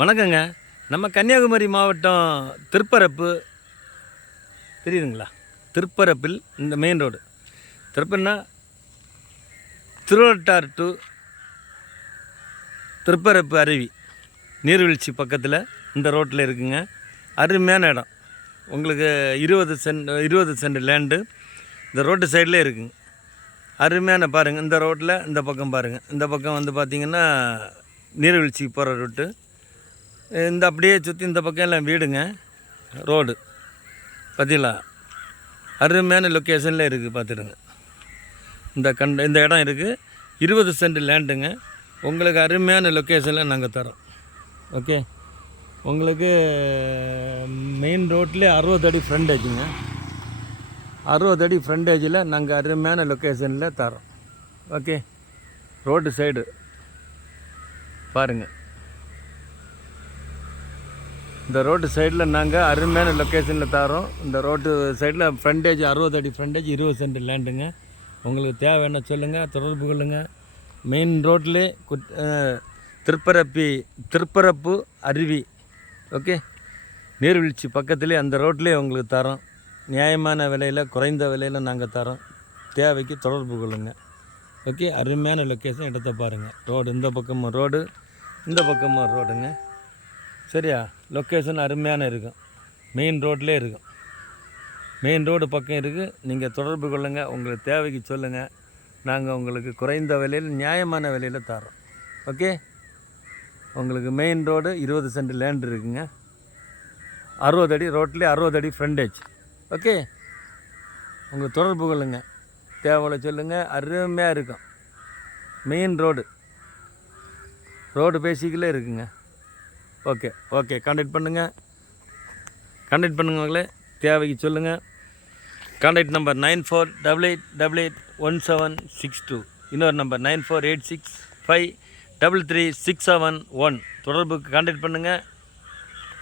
வணக்கங்க. நம்ம கன்னியாகுமரி மாவட்டம் திருப்பரப்பு தெரியுதுங்களா? திருப்பரப்பில் இந்த மெயின் ரோடு திருப்பன்னா திருவட்டார் டு திருப்பரப்பு அருவி நீர்வீழ்ச்சி பக்கத்தில் இந்த ரோட்டில் இருக்குங்க. அருமையான இடம். உங்களுக்கு 20 சென்ட் லேண்டு இந்த ரோட்டு சைட்லேயே இருக்குங்க. அருமையான பாருங்கள், இந்த ரோட்டில் இந்த பக்கம் பாருங்கள். இந்த பக்கம் வந்து பார்த்திங்கன்னா நீர்வீழ்ச்சிக்கு போகிற ரூட்டு. இந்த அப்படியே சுற்றி இந்த பக்கம் எல்லாம் வீடுங்க. ரோடு பார்த்தீங்களா? அருமையான லொக்கேஷனில் இருக்குது, பார்த்துடுங்க. இந்த இடம் இருக்குது. 20 சென்ட் லேண்டுங்க. உங்களுக்கு அருமையான லொக்கேஷனில் நாங்கள் தரோம். ஓகே, உங்களுக்கு மெயின் ரோட்லேயே 60 அடி ஃப்ரண்டேஜுங்க. 60 அடி ஃப்ரண்டேஜில் நாங்கள் அருமையான லொக்கேஷனில் தரோம். ஓகே, ரோடு சைடு பாருங்கள். இந்த ரோட்டு சைடில் நாங்கள் அருமையான லொக்கேஷனில் தரோம். இந்த ரோட்டு சைடில் ஃப்ரண்டேஜ் 60 அடி ஃப்ரண்டேஜ், 20 சென்ட் லேண்டுங்க. உங்களுக்கு தேவைன்னா சொல்லுங்கள், தொடர்பு கொள்ளுங்கள். மெயின் ரோட்லே திருப்பரப்பு அருவி. ஓகே, நீர்வீழ்ச்சி பக்கத்துலேயே அந்த ரோட்லேயே உங்களுக்கு தரோம். நியாயமான விலையில், குறைந்த விலையில் நாங்கள் தரோம். தேவைக்கு தொடர்பு கொள்ளுங்கள். ஓகே, அருமையான லொக்கேஷன். இடத்த பாருங்கள். ரோடு இந்த பக்கமும் ரோடு, இந்த பக்கமும் ரோடுங்க. சரியா? லொக்கேஷன் அருமையான இருக்கும். மெயின் ரோட்லேயே இருக்கும். மெயின் ரோடு பக்கம் இருக்குது. நீங்கள் தொடர்பு கொள்ளுங்கள். உங்களுக்கு தேவைக்கு சொல்லுங்கள். நாங்கள் உங்களுக்கு குறைந்த விலையில், நியாயமான விலையில் தரோம். ஓகே, உங்களுக்கு மெயின் ரோடு 20 சென்ட் லேண்ட் இருக்குங்க. 60 அடி ரோட்லேயே 60 அடி ஃப்ரண்டேஜ். ஓகே, உங்களுக்கு தொடர்பு கொள்ளுங்கள். தேவையில்ல சொல்லுங்கள். அருமையாக இருக்கும். மெயின் ரோடு பேசிக்கலே இருக்குங்க. ஓகே கான்டாக்ட் பண்ணுங்கள் மகளே. தேவைக்கு சொல்லுங்கள். Contact number 9488881762. இன்னொரு நம்பர் 9486533671. தொடர்புக்கு கான்டாக்ட் பண்ணுங்கள்.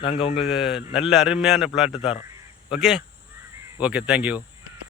நாங்கள் உங்களுக்கு நல்ல அருமையான பிளாட்டு தரோம். Okay thank you.